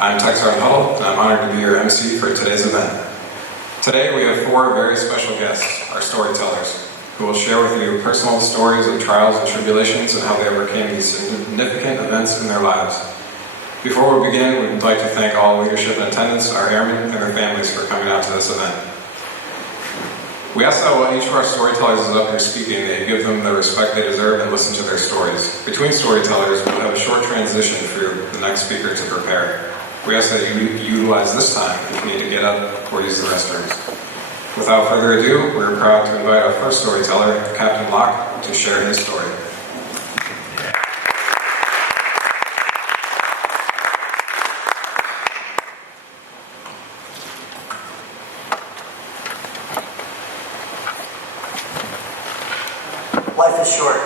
I'm Tech Sergeant Huddle, and I'm honored to be your MC for today's event. Today we have four very special guests, our storytellers, who will share with you personal stories of trials and tribulations and how they overcame these significant events in their lives. Before we begin, we'd like to thank all leadership in attendance, our airmen, and their families for coming out to this event. We ask that while each of our storytellers is up here speaking, that you give them the respect they deserve and listen to their stories. Between storytellers, we'll have a short transition for the next speaker to prepare. We ask that you utilize this time if you need to get up or use the restrooms. Without further ado, we're proud to invite our first storyteller, Captain Locke, to share his story. Life is short.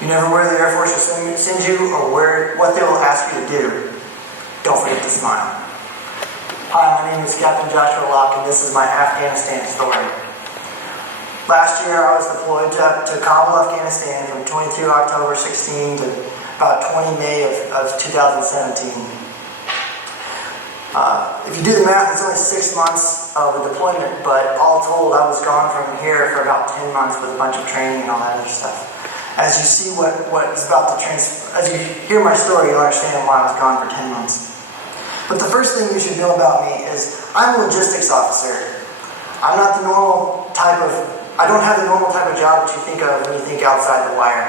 You never know where the Air Force will send you or what they will ask you to do. Don't forget to smile. Hi, my name is Captain Joshua Locke, and this is my Afghanistan story. Last year, I was deployed to Kabul, Afghanistan from 22 October 16 to about 20 May of 2017. If you do the math, it's only 6 months of a deployment, but all told, I was gone from here for about 10 months with a bunch of training and all that other stuff. As you see as you hear my story, you'll understand why I was gone for 10 months. But the first thing you should know about me is I'm a logistics officer. I'm not the normal type of, I don't have the normal type of job that you think of when you think outside the wire.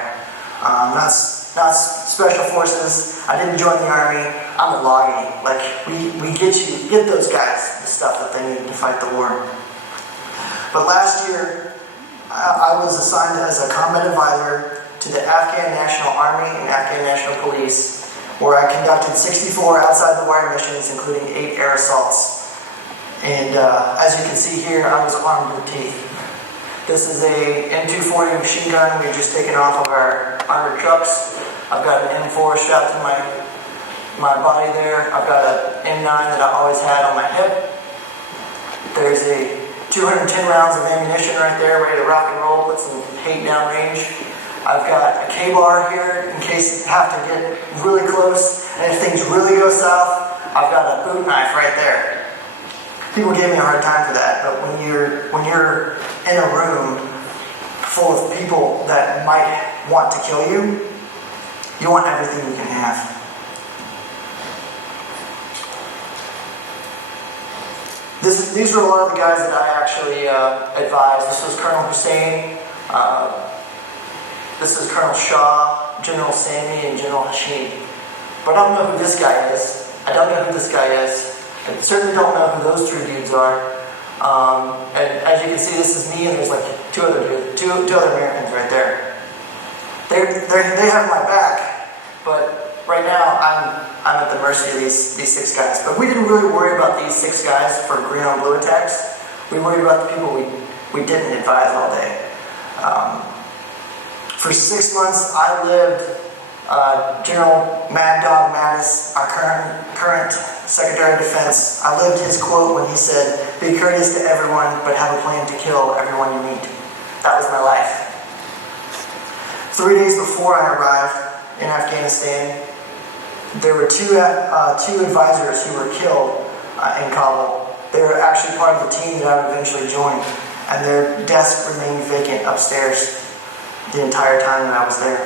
Not special forces. I didn't join the army. I'm a logging. Like we get those guys the stuff that they need to fight the war. But last year, I was assigned as a combat advisor to the Afghan National Army and Afghan National Police, where I conducted 64 outside the wire missions, including 8 air assaults. And as you can see here, I was armed with teeth. This is a M240 machine gun we just taken off of our armored trucks. I've got an M4 strapped to my body there. I've got an M9 that I always had on my hip. There's a 210 rounds of ammunition right there, ready to rock and roll with some hate down range. I've got a K-bar here in case you have to get really close, and if things really go south, I've got a boot knife right there. People gave me a hard time for that, but when you're in a room full of people that might want to kill you, you want everything you can have. These were a lot of the guys that I actually advised. This was Colonel Hussein, this is Colonel Shaw, General Sami, and General Hashim. But I don't know who this guy is. I don't know who this guy is. I certainly don't know who those 3 dudes are. And as you can see, this is me, and there's like two other Americans right there. They have my back, but right now I'm at the mercy of these 6 guys. But we didn't really worry about these 6 guys for green on blue attacks. We worried about the people we didn't advise all day. For 6 months, I lived General Mad Dog Mattis, our current Secretary of Defense. I lived his quote when he said, "Be courteous to everyone, but have a plan to kill everyone you meet." That was my life. 3 days before I arrived in Afghanistan, there were two advisors who were killed in Kabul. They were actually part of the team that I would eventually join, and their desk remained vacant upstairs the entire time that I was there.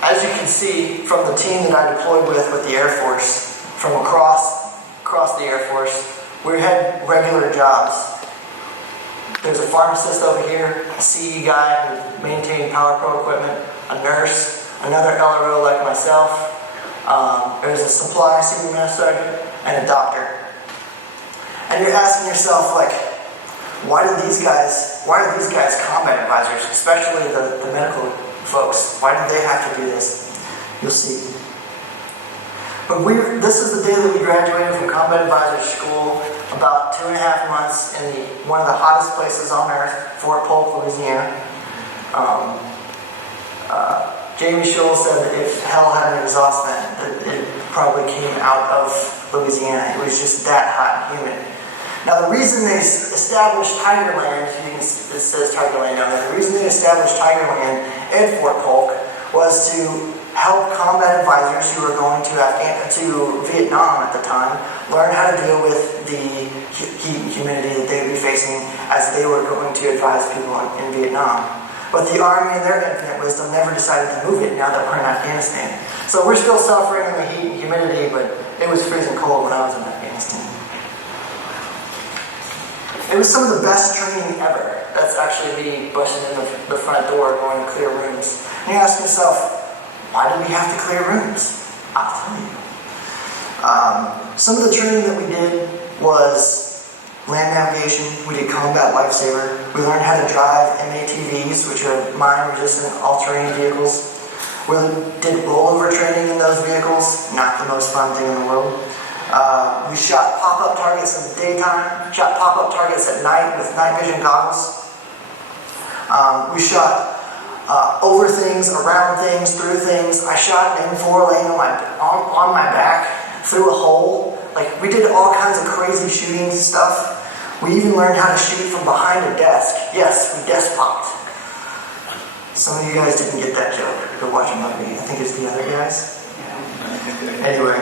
As you can see from the team that I deployed with the Air Force, from across the Air Force, we had regular jobs. There's a pharmacist over here, a CE guy who maintained Power Pro equipment, a nurse, another LRO like myself. There's a supply senior master sergeant, and a doctor. And you're asking yourself, like, why are these guys combat advisors, especially the medical folks? Why do they have to do this? You'll see. But this is the day that we graduated from combat advisor school, about 2.5 months in one of the hottest places on earth, Fort Polk, Louisiana. Jamie Scholl said that if hell had an exhaust vent, it probably came out of Louisiana. It was just that hot and humid. Now the reason they established Tigerland, it says Tigerland down there, the reason they established Tigerland and Fort Polk was to help combat advisors who were going to Vietnam at the time learn how to deal with the heat and humidity that they would be facing as they were going to advise people in Vietnam. But the Army, in their infinite wisdom, never decided to move it now that we're in Afghanistan. So we're still suffering in the heat and humidity, but it was freezing cold when I was in Afghanistan. It was some of the best training ever. That's actually me busting in the front door going to clear rooms. And you ask yourself, why did we have to clear rooms? I'll tell you. Some of the training that we did was land navigation. We did combat lifesaver. We learned how to drive MATVs, which are mine-resistant all-terrain vehicles. We did rollover training in those vehicles. Not the most fun thing in the world. We shot pop-up targets in the daytime, shot pop-up targets at night with night vision goggles. We shot over things, around things, through things. I shot an M4 laying on my back through a hole. Like, we did all kinds of crazy shooting stuff. We even learned how to shoot from behind a desk. Yes, we desk popped. Some of you guys didn't get that joke. You're watching my video. I think it's the other guys. Anyway.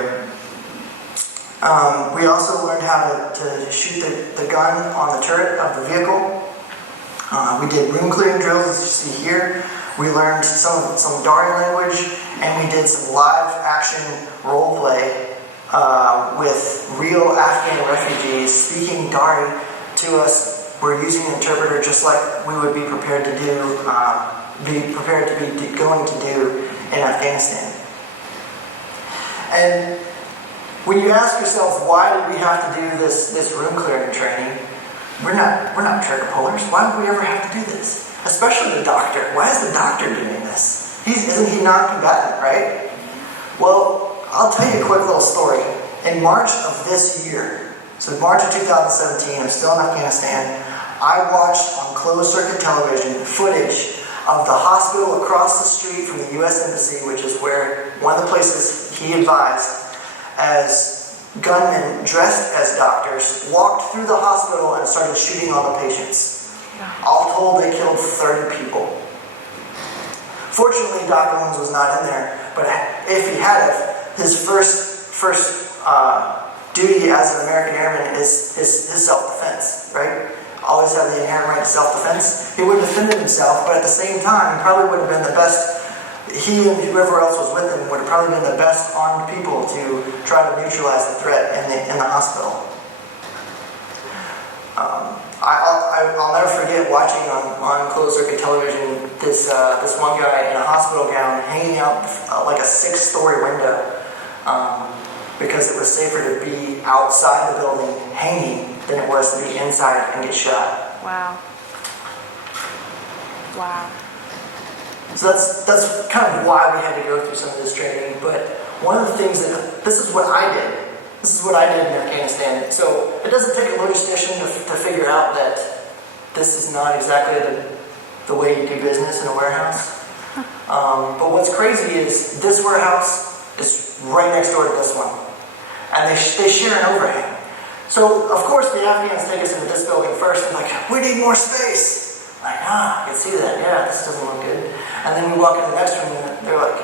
We also learned how to shoot the gun on the turret of the vehicle. We did room clearing drills, as you see here. We learned some Dari language, and we did some live action role play with real Afghan refugees speaking Dari to us. We're using an interpreter just like we would be prepared to do, going to do in Afghanistan. And when you ask yourself, why did we have to do this room clearing training? We're not trigger pullers. Why would we ever have to do this? Especially the doctor. Why is the doctor doing this? Isn't he non-combatant, right? Well, I'll tell you a quick little story. In March of this year, so March of 2017, I'm still in Afghanistan, I watched on closed circuit television footage of the hospital across the street from the U.S. Embassy, which is where one of the places he advised, as gunmen dressed as doctors walked through the hospital and started shooting all the patients. All told, they killed 30 people. Fortunately, Dr. Owens was not in there, but if he had, his first duty as an American airman is his self-defense, right? Always have the inherent right to self-defense. He would have defended himself, but at the same time, he probably would have been the best. He and whoever else was with him would have probably been the best armed people to try to neutralize the threat in the hospital. I'll never forget watching on closed circuit television this one guy in a hospital gown hanging out like a 6-story window because it was safer to be outside the building hanging than it was to be inside and get shot. Wow. Wow. So that's kind of why we had to go through some of this training. But one of the things this is what I did. This is what I did in Afghanistan. So it doesn't take a logistician to figure out that this is not exactly the way you do business in a warehouse. But what's crazy is this warehouse is right next door to this one. And they share an overhang. So, of course, the Afghans take us into this building first and like, we need more space. Like, I can see that. Yeah, this doesn't look good. And then we walk in the next room and they're like,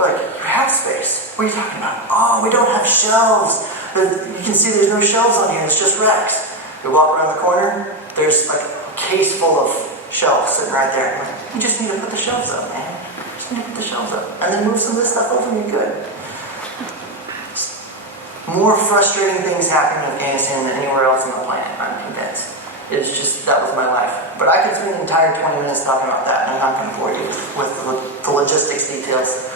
you have space. What are you talking about? Oh, we don't have shelves. You can see there's no shelves on here. It's just racks. We walk around the corner. There's like a case full of shelves sitting right there. I'm like, you just need to put the shelves up, man. You just need to put the shelves up. And then move some of this stuff over and you're good. More frustrating things happen in Afghanistan than anywhere else on the planet, I'm convinced. It's just, that was my life. But I could spend an entire 20 minutes talking about that, and I'm not going to bore you with the logistics details.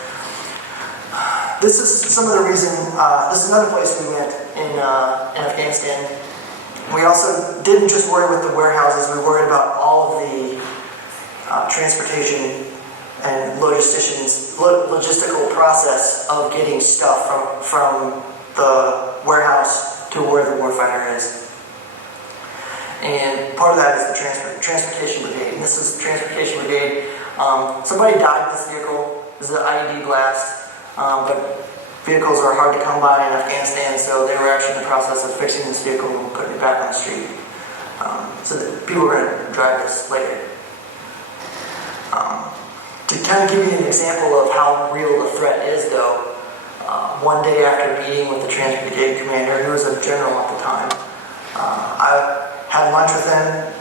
This is some of the reason, this is another place we went in Afghanistan. We also didn't just worry with the warehouses, we worried about all of the transportation and logistical process of getting stuff from the warehouse to where the warfighter is. And part of that is the transportation brigade. And this is the transportation brigade. Somebody died in this vehicle. This is an IED blast. But vehicles are hard to come by in Afghanistan, so they were actually in the process of fixing this vehicle and putting it back on the street. So that people are going to drive this later. To kind of give you an example of one day after meeting with the Trans Brigade commander, who was a general at the time, I had lunch with him.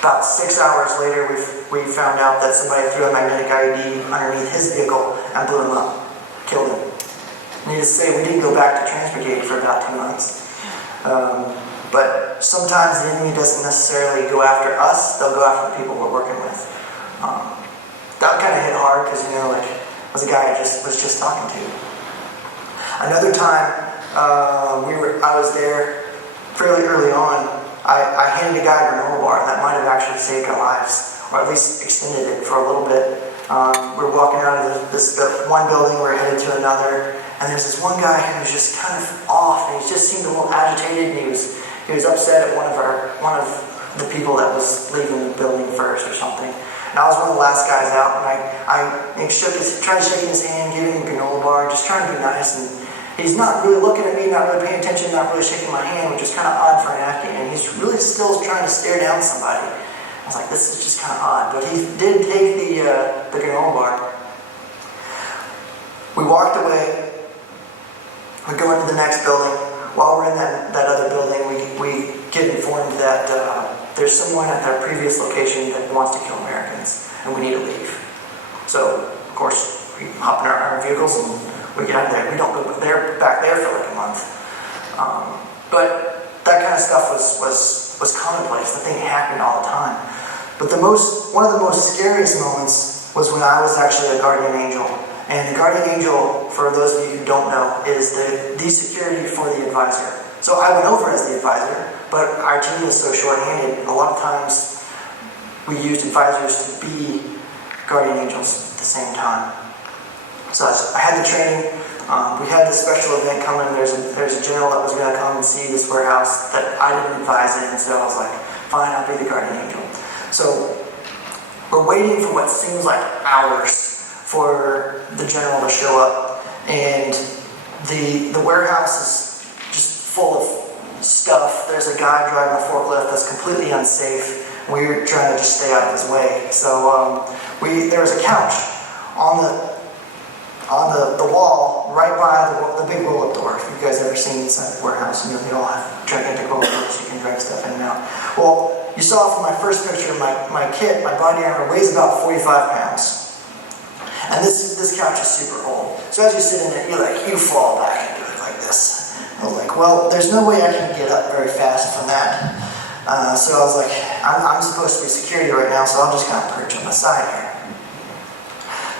About 6 hours later, we found out that somebody threw a magnetic IED underneath his vehicle and blew him up, killed him. Needless to say, we didn't go back to Trans Brigade for about 2 months. But sometimes the enemy doesn't necessarily go after us, they'll go after the people we're working with. That kind of hit hard because, like, I was a guy I was just talking to. Another time, I was there fairly early on. I handed a guy a granola bar, and that might have actually saved our lives, or at least extended it for a little bit. We were walking out of this one building, we were headed to another, and there's this one guy who was just kind of off, and he just seemed a little agitated, and he was upset at one of the people that was leaving the building first or something. And I was one of the last guys out, and I tried to shake his hand, give him a granola bar, just trying to be nice. And he's not really looking at me, not really paying attention, not really shaking my hand, which is kind of odd for an Afghan. And he's really still trying to stare down somebody. I was like, this is just kind of odd. But he did take the granola bar. We walked away. We go into the next building. While we're in that other building, we get informed that there's someone at their previous location that wants to kill Americans, and we need to leave. So, of course, we hop in our vehicles and we get out there. We don't go back there for like a month. But that kind of stuff was commonplace. The thing happened all the time. But one of the most scariest moments was when I was actually a guardian angel. And the guardian angel, for those of you who don't know, is the security for the advisor. So I went over as the advisor, but our team is so short-handed. A lot of times we used advisors to be guardian angels at the same time. So I had the training. We had this special event coming. There's a general that was going to come and see this warehouse that I didn't advise in. So I was like, fine, I'll be the guardian angel. So we're waiting for what seems like hours for the general to show up, and the warehouse is just full of stuff. There's a guy driving a forklift that's completely unsafe. We're trying to just stay out of his way. So there was a couch on the wall right by the big roll-up door. If you guys ever seen inside the warehouse, they all have gigantic roll-up doors you can drag stuff in and out. Well, you saw from my first picture, my kit, my body armor weighs about 45 pounds. And this couch is super old. So as you sit in it, you fall back into it like this. I was like, well, there's no way I can get up very fast from that. So I was like, I'm supposed to be security right now, so I'll just kind of perch on the side here.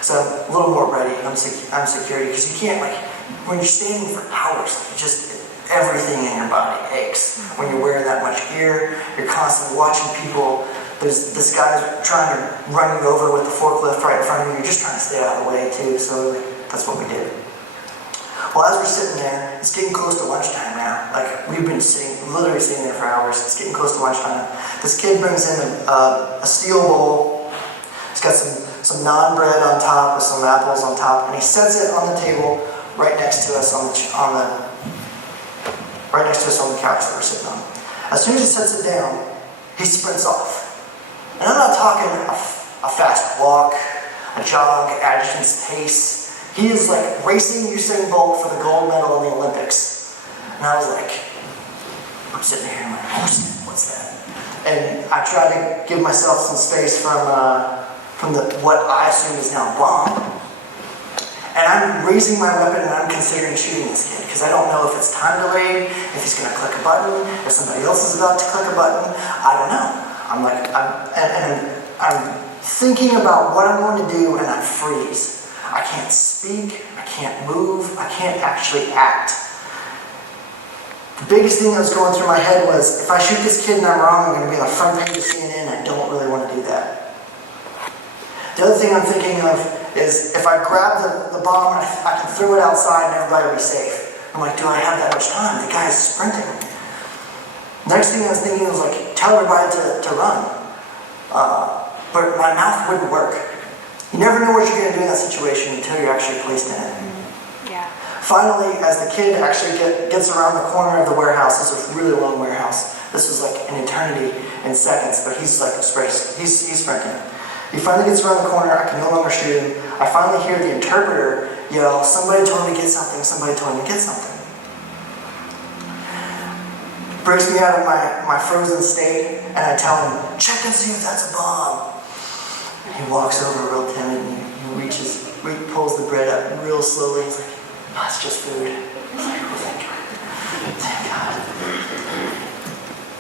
So a little more ready. I'm security, because you can't, when you're standing for hours, everything in your body aches. When you're wearing that much gear, you're constantly watching people. There's this guy trying to run you over with the forklift right in front of you. You're just trying to stay out of the way too. So that's what we did. Well, as we're sitting there, it's getting close to lunchtime now. We've been literally sitting there for hours. It's getting close to lunchtime. This kid brings in a steel bowl. It's got some naan bread on top with some apples on top, and he sets it on the table right next to us on the couch that we're sitting on. As soon as he sets it down, he sprints off. And I'm not talking a fast walk, a jog, adjutant's pace. He is racing Usain Bolt for the gold medal in the Olympics. And I was like, I'm sitting here and I'm like, what's that? And I try to give myself some space from what I assume is now a bomb. And I'm raising my weapon and I'm considering shooting this kid because I don't know if it's time delayed, if he's going to click a button, if somebody else is about to click a button. I don't know. I'm thinking about what I'm going to do, and I freeze. I can't speak, I can't move, I can't actually act. The biggest thing that was going through my head was, if I shoot this kid and I'm wrong, I'm going to be on the front page of CNN. I don't really want to do that. The other thing I'm thinking of is, if I grab the bomb, I can throw it outside and everybody will be safe. I'm like, do I have that much time? The guy's sprinting. Next thing I was thinking was tell everybody to run. But my mouth wouldn't work. You never know what you're going to do in that situation until you're actually placed in it. Yeah. Finally, as the kid actually gets around the corner of the warehouse, this is a really long warehouse. This was an eternity in seconds, but he's sprinting. He finally gets around the corner. I can no longer shoot him. I finally hear the interpreter yell, "Somebody told him to get something, somebody told him to get something." Breaks me out of my frozen state, and I tell him, "Check and see if that's a bomb." And he walks over real timid, and he pulls the bread up real slowly. He's like, "No, it's just food." I was like, "Oh, thank you. Thank God."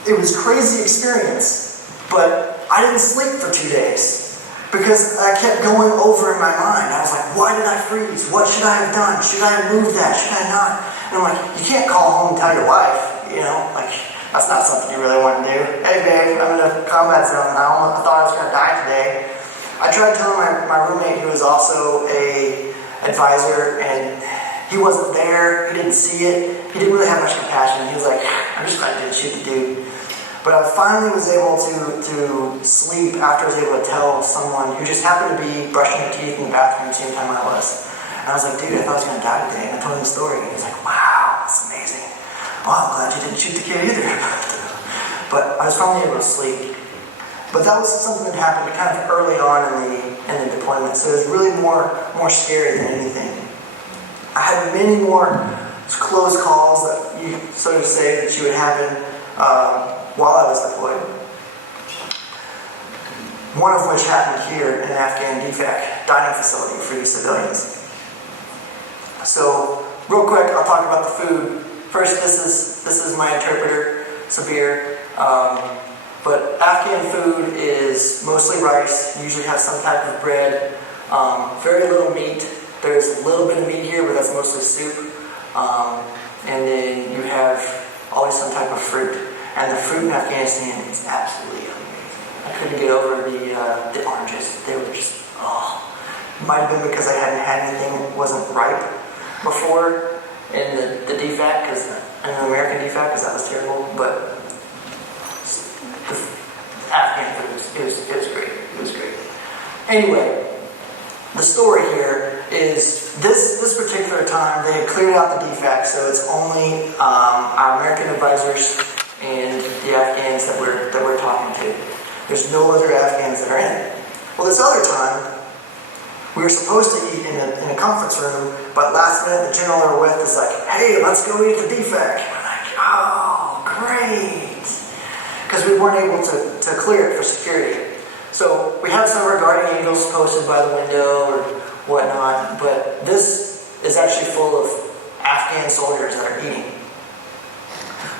It was a crazy experience, but I didn't sleep for 2 days. Because I kept going over in my mind. I was like, why did I freeze? What should I have done? Should I have moved that? Should I not? And I'm like, you can't call home and tell your wife, like, that's not something you really want to do. Hey babe, I'm in a combat zone and I thought I was going to die today. I tried telling my roommate, who was also a advisor, and he wasn't there. He didn't see it. He didn't really have much compassion. He was like, I'm just glad I didn't shoot the dude. But I finally was able to sleep after I was able to tell someone who just happened to be brushing their teeth in the bathroom at the same time I was. And I was like, dude, I thought I was going to die today. And I told him the story. And he was like, wow, that's amazing. Well, I'm glad you didn't shoot the kid either. But I was finally able to sleep. But that was something that happened kind of early on in the deployment. So it was really more scary than anything. I had many more close calls that you sort of say that you would happen while I was deployed. One of which happened here in an Afghan DFAC dining facility for these civilians. So, real quick, I'll talk about the food. First, this is my interpreter, Sabir. But Afghan food is mostly rice. You usually have some type of bread. Very little meat. There's a little bit of meat here, but that's mostly soup. And then you have always some type of fruit. And the fruit in Afghanistan is absolutely amazing. I couldn't get over the oranges. They were just, Might have been because I hadn't had anything that wasn't ripe before in the DFAC, in the American DFAC, because that was terrible. But the Afghan food, it was great. It was great. Anyway, the story here is this particular time they had cleared out the DFAC, so it's only our American advisors and the Afghans that we're talking to. There's no other Afghans that are in it. Well, this other time, we were supposed to eat in a conference room, but last minute the general we're with is like, hey, let's go eat at the DFAC. We're like, oh, great. Because we weren't able to clear it for security. So we have some of our guardian angels posted by the window or whatnot, but this is actually full of Afghan soldiers that are eating.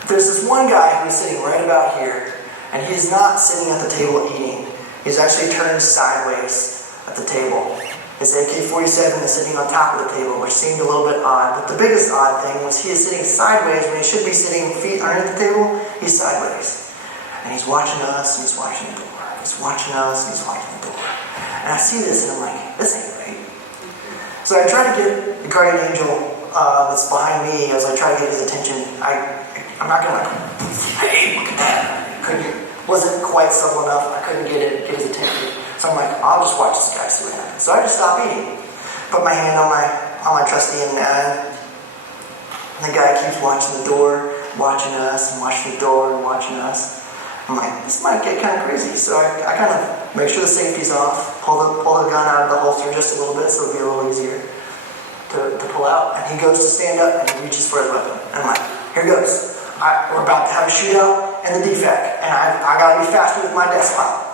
There's this one guy who's sitting right about here, and he's not sitting at the table eating. He's actually turned sideways at the table. His AK-47 is sitting on top of the table, which seemed a little bit odd, but the biggest odd thing was he is sitting sideways when he should be sitting feet underneath the table. He's sideways. And he's watching us, and he's watching the door. He's watching us, and he's watching the door. And I see this, and I'm like, this ain't right. So I try to get the guardian angel that's behind me as I try to get his attention. I'm not gonna hey, look at that. Wasn't quite subtle enough. I couldn't get his attention. So I'm like, I'll just watch this guy see what happens. So I just stop eating. Put my hand on my trusty M9. And the guy keeps watching the door, watching us, and watching the door, and watching us. I'm like, this might get kind of crazy. So I kind of make sure the safety's off, pull the gun out of the holster just a little bit so it'll be a little easier to pull out. And he goes to stand up and he reaches for his weapon. And I'm like, here goes. We're about to have a shootout in the DFAC, and I gotta be faster with my desktop.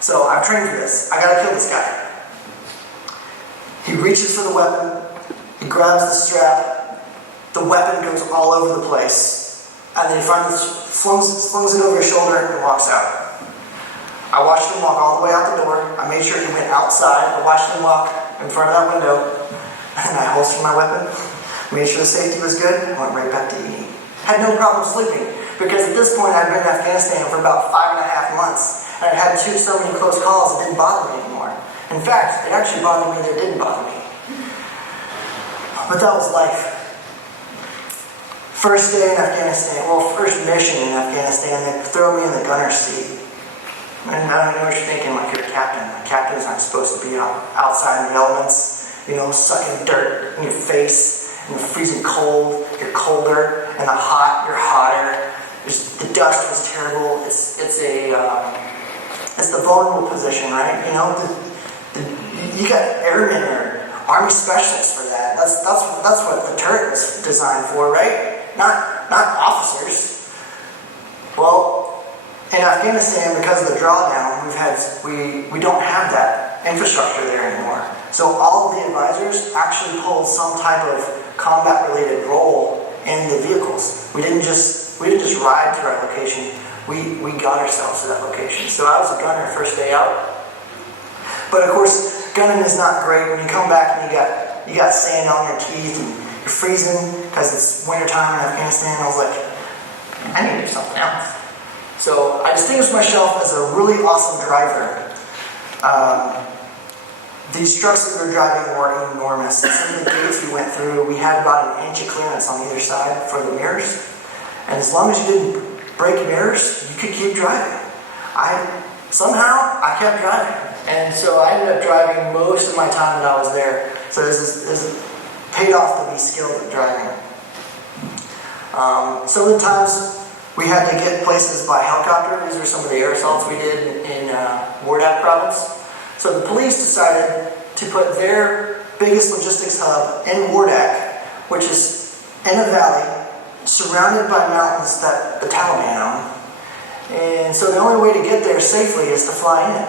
So I'm trained for this. I gotta kill this guy. He reaches for the weapon. He grabs the strap. The weapon goes all over the place, and then he finally flings it over his shoulder and walks out. I watched him walk all the way out the door. I made sure he went outside. I watched him walk in front of that window, and I holstered my weapon. Made sure the safety was good. And went right back to eating. Had no problem sleeping, because at this point I'd been in Afghanistan for about 5.5 months, and I'd had so many close calls it didn't bother me anymore. In fact, it actually bothered me that it didn't bother me. But that was life. First day in Afghanistan, first mission in Afghanistan, they throw me in the gunner's seat. And I don't know what you're thinking, like you're a captain. Like captains aren't supposed to be outside in the elements, sucking dirt in your face. In the freezing cold, you're colder. In the hot, you're hotter. The dust was terrible. It's It's the vulnerable position, right? You know, you got airmen or army specialists for that. That's what the turret was designed for, right? Not officers. Well, in Afghanistan, because of the drawdown, we don't have that infrastructure there anymore. So all of the advisors actually pulled some type of combat-related role in the vehicles. We didn't just ride to our location. We got ourselves to that location. So I was a gunner first day out. But of course, gunning is not great when you come back and you got sand on your teeth and you're freezing because it's wintertime in Afghanistan. I was like, I need to do something else. So I distinguished myself as a really awesome driver. These trucks that we were driving were enormous. Some of the gates we went through, we had about an inch of clearance on either side for the mirrors. And as long as you didn't break mirrors, you could keep driving. Somehow I kept driving. And so I ended up driving most of my time that I was there. So it paid off to be skilled at driving. Some of the times we had to get places by helicopter. These were some of the air assaults we did in Wardak province. So the police decided to put their biggest logistics hub in Wardak, which is in a valley surrounded by mountains that the Taliban own. And so the only way to get there safely is to fly in.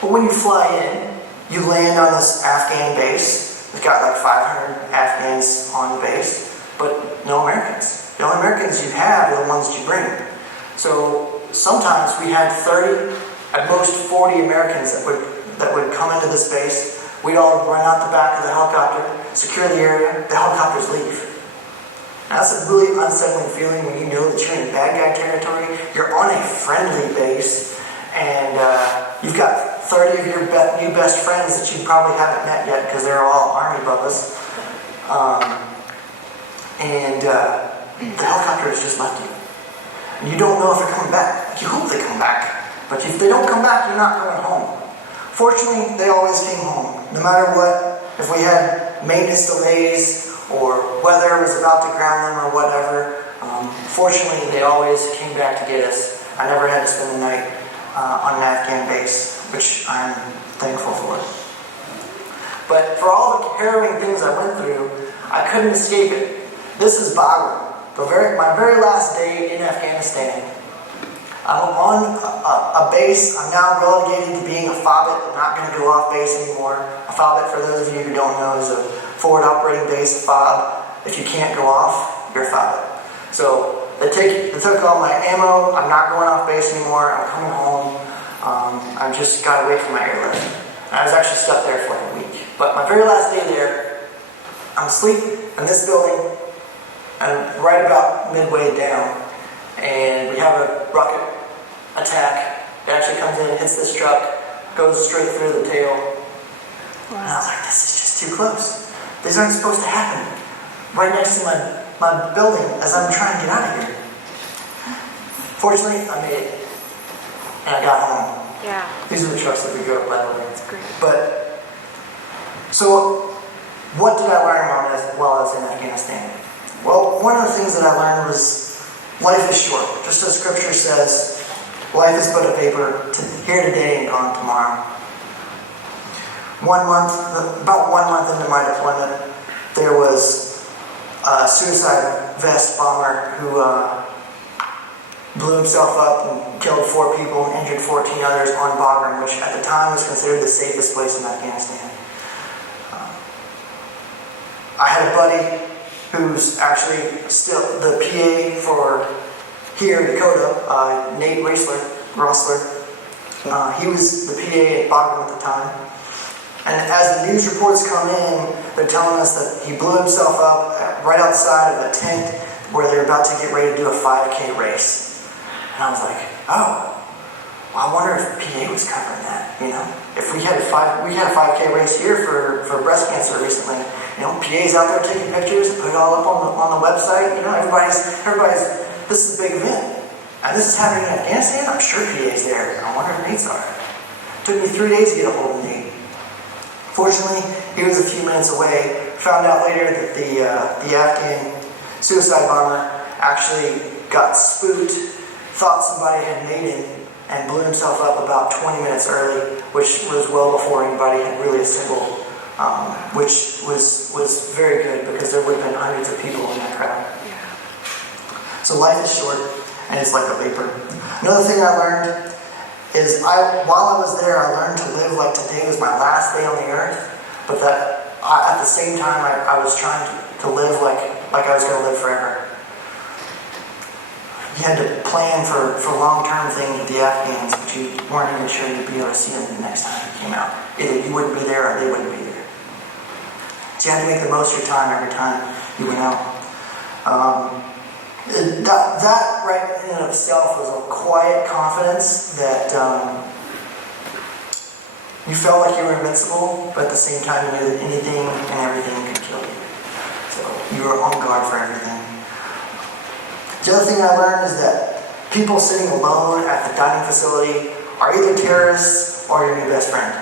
But when you fly in, you land on this Afghan base. It's got like 500 Afghans on the base, but no Americans. The only Americans you have are the ones that you bring. So sometimes we had 30, at most 40 Americans that would come into this base. We'd all run out the back of the helicopter, secure the area, the helicopters leave. Now, that's a really unsettling feeling when you know that you're in bad guy territory. You're on a friendly base, and you've got 30 of your new best friends that you probably haven't met yet because they're all Army bubbas. The helicopter has just left you. And you don't know if they're coming back. You hope they come back. But if they don't come back, you're not going home. Fortunately, they always came home. No matter what, if we had maintenance delays or weather was about to ground them or whatever, fortunately, they always came back to get us. I never had to spend the night on an Afghan base, which I'm thankful for. But for all the harrowing things I went through, I couldn't escape it. This is Bagram, my very last day in Afghanistan. I'm on a base. I'm now relegated to being a FOBIT. I'm not going to go off base anymore. A FOBIT, for those of you who don't know, is a forward operating base FOB. If you can't go off, you're a FOBIT. So they took all my ammo. I'm not going off base anymore. I'm coming home. I just got away from my airlift. I was actually stuck there for like a week. But my very last day there, I'm asleep in this building, and right about midway down, and we have a rocket attack. It actually comes in, hits this truck, goes straight through the tail. Wow. And I was like, this is just too close. These aren't supposed to happen right next to my building as I'm trying to get out of here. Fortunately, I made it. And I got home. Yeah. These are the trucks that we drove, by the way. That's great. But, so, what did I learn while I was in Afghanistan? Well, one of the things that I learned was life is short. Just as scripture says, life is but a vapor, here today and gone tomorrow. About 1 month into my deployment, there was a suicide vest bomber who blew himself up and killed 4 people and injured 14 others on Bagram, which at the time was considered the safest place in Afghanistan. I had a buddy who's actually still the PA for here in Dakota, Nate Roessler. He was the PA at Bagram at the time. And as the news reports come in, they're telling us that he blew himself up right outside of a tent where they're about to get ready to do a 5K race. And I was like, oh, well, I wonder if PA was covering that, you know? If we had a 5K race here for breast cancer recently, you know, PA's out there taking pictures and put it all up on the website, you know, everybody's, this is a big event. And this is happening in Afghanistan, I'm sure PA's there. I wonder if Nate's are. It took me 3 days to get a hold of Nate. Fortunately, he was a few minutes away. Found out later that the Afghan suicide bomber actually got spooked, thought somebody had made him, and blew himself up about 20 minutes early, which was well before anybody had really assembled, which was very good because there would have been hundreds of people in that crowd. So life is short, and it's like a vapor. Another thing I learned is while I was there, I learned to live like today was my last day on the earth, but that at the same time, I was trying to live like I was going to live forever. You had to plan for long-term things with the Afghans, but you weren't even sure you'd be able to see them the next time you came out. Either you wouldn't be there or they wouldn't be there. So you had to make the most of your time every time you went out. That right in and of itself was a quiet confidence that you felt like you were invincible, but at the same time you knew that anything and everything could kill you. So you were on guard for everything. The other thing I learned is that people sitting alone at the dining facility are either terrorists or your new best friend.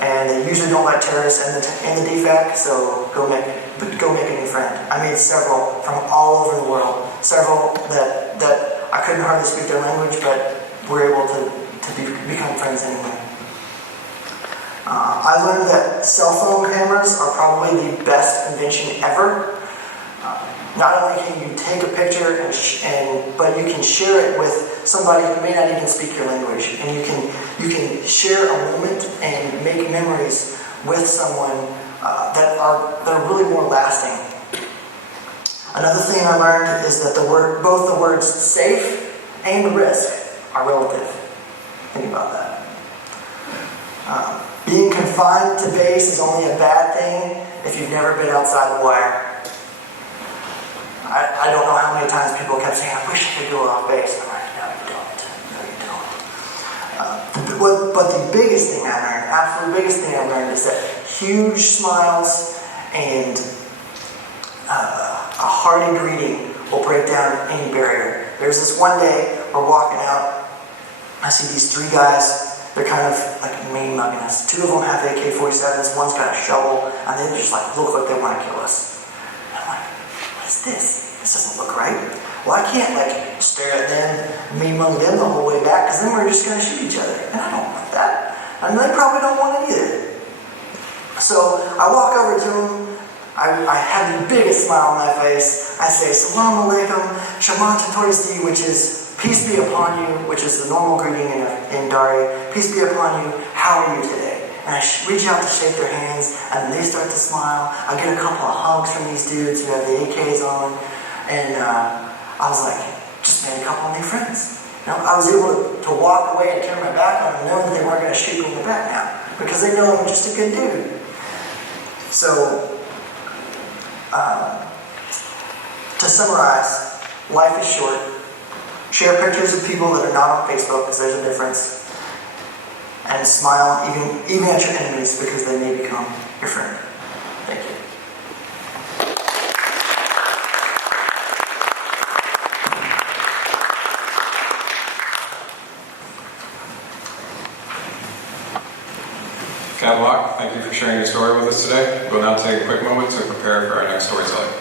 And they usually don't let terrorists in the DFAC, so go make a new friend. I made several from all over the world. Several that I couldn't hardly speak their language, but were able to become friends anyway. I learned that cell phone cameras are probably the best invention ever. Not only can you take a picture, but you can share it with somebody who may not even speak your language, and you can share a moment and make memories with someone that are really more lasting. Another thing I learned is that both the words safe and risk are relative. Think about that. Being confined to base is only a bad thing if you've never been outside the wire. I don't know how many times people kept saying, I wish I could go off base. And I'm like, no, you don't. No, you don't. But the biggest thing I learned, absolute biggest thing I learned is that huge smiles and a hearty greeting will break down any barrier. There's this one day, we're walking out, I see these three guys, they're kind of like mean mugging us. Two of them have AK-47s, one's got a shovel, and they just like look like they want to kill us. And I'm like, what is this? This doesn't look right. Well, I can't like stare at them, mean mug them the whole way back, because then we're just going to shoot each other. And I don't want that. And they probably don't want it either. So I walk over to them. I have the biggest smile on my face. I say, Salam alaikum, Shaman Tatoristi, which is peace be upon you, which is the normal greeting in Dari. Peace be upon you. How are you today? And I reach out to shake their hands, and they start to smile. I get a couple of hugs from these dudes who have the AKs on. And I was like, just made a couple of new friends. Now, I was able to walk away and turn my back on them, knowing that they weren't going to shoot me in the back now, because they know I'm just a good dude. So, to summarize, life is short. Share pictures of people that are not on Facebook, because there's a difference. And smile even at your enemies, because they may become your friend. Thank you. Cadlock, thank you for sharing your story with us today. We'll now take a quick moment to prepare for our next storyteller.